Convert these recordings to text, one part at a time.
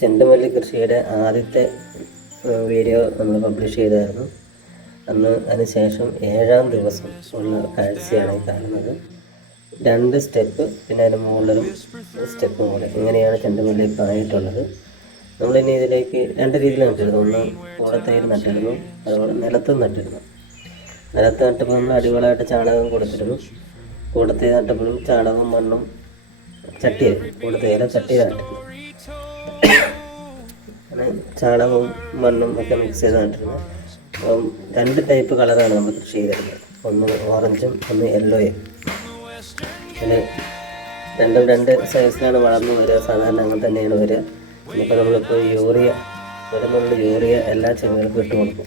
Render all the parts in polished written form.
ചെണ്ടുമല്ലി കൃഷിയുടെ ആദ്യത്തെ വീഡിയോ നമ്മൾ പബ്ലിഷ് ചെയ്തായിരുന്നു. അതിനുശേഷം 7-ാം ദിവസം ഉള്ള കാഴ്ചയാണ് കാണുന്നത്. 2 സ്റ്റെപ്പ്, പിന്നെ അതിന് മുകളിലും സ്റ്റെപ്പും കൂടെ, ഇങ്ങനെയാണ് ചെണ്ടുമല്ലി ഇപ്പോൾ ആയിട്ടുള്ളത്. നമ്മളിനി ഇതിലേക്ക് 2 രീതിയിൽ നട്ടിരുന്നു. ഒന്ന് കൂടത്തയിൽ നട്ടിരുന്നു, അതുപോലെ നിലത്തും നട്ടിരുന്നു. നിലത്ത് നട്ടപ്പോൾ നമ്മൾ അടിവളമായിട്ട് ചാണകം കൊടുത്തിരുന്നു. കൂടത്തയിൽ നട്ടപ്പോഴും ചാണകവും മണ്ണും ചട്ടിയായിരുന്നു. കൂടത്തയില ചട്ടിയിൽ നട്ടിരുന്നു. അങ്ങനെ ചാണകവും മണ്ണും ഒക്കെ മിക്സ് ചെയ്ത് നട്ടിരുന്നു. അപ്പം 2 ടൈപ്പ് കളറാണ് നമ്മൾ കൃഷി ചെയ്തിരുന്നത്. ഒന്ന് ഓറഞ്ചും ഒന്ന് യെല്ലോയും. പിന്നെ രണ്ടും 2 സൈസിലാണ് വളർന്നു വരിക. സാധാരണ അങ്ങനെ തന്നെയാണ് വരിക. ഇനിയിപ്പോൾ നമ്മളിപ്പോൾ യൂറിയ എല്ലാ ചെടികൾക്കും ഇട്ട് കൊടുക്കും.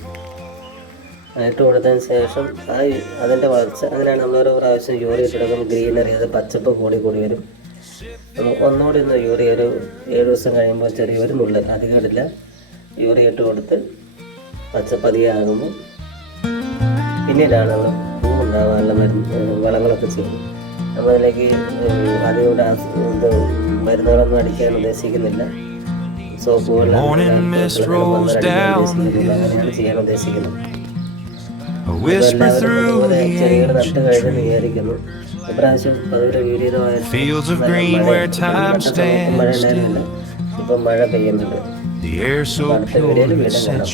ഇട്ട് കൊടുത്തതിന് ശേഷം അതിൻ്റെ വളർച്ച അങ്ങനെയാണ്. നമ്മളോരോ പ്രാവശ്യം യൂറിയ ഇട്ട് കൊടുക്കുമ്പോൾ ഗ്രീനറി, അത് പച്ചപ്പ് കൂടി വരും. ഒന്നുകൂടി ഒന്ന് യൂറിയ ഒരു 7 ദിവസം കഴിയുമ്പോൾ ചെറിയൊരു നുള്ള്, അധികം ഇടില്ല, യൂറിയ ഇട്ട് കൊടുത്ത് പച്ചപ്പതിയെ ആകുമ്പോൾ പിന്നീടാണ് നമ്മൾ പൂ ഉണ്ടാകാനുള്ള വളങ്ങളൊക്കെ ചെയ്യുന്നത്. നമ്മളതിലേക്ക് അതുകൊണ്ട് മരുന്നുകളൊന്നും അടിക്കാൻ ഉദ്ദേശിക്കുന്നില്ല. സോപ്പ് വെള്ളം അങ്ങനെയാണ് ചെയ്യാൻ ഉദ്ദേശിക്കുന്നത്. എല്ലാവരും അതുപോലെ ചെടികൾ നട്ട് കഴിഞ്ഞെന്ന് വിചാരിക്കുന്നു. ഇപ്രാവശ്യം പതിവിടെ വീഡിയോ മഴ ഉണ്ടായിരുന്നില്ല. ഇപ്പം മഴ പെയ്യുന്നുണ്ട്. അടുത്ത വീഡിയോയിൽ വീണ്ടും കാണാം.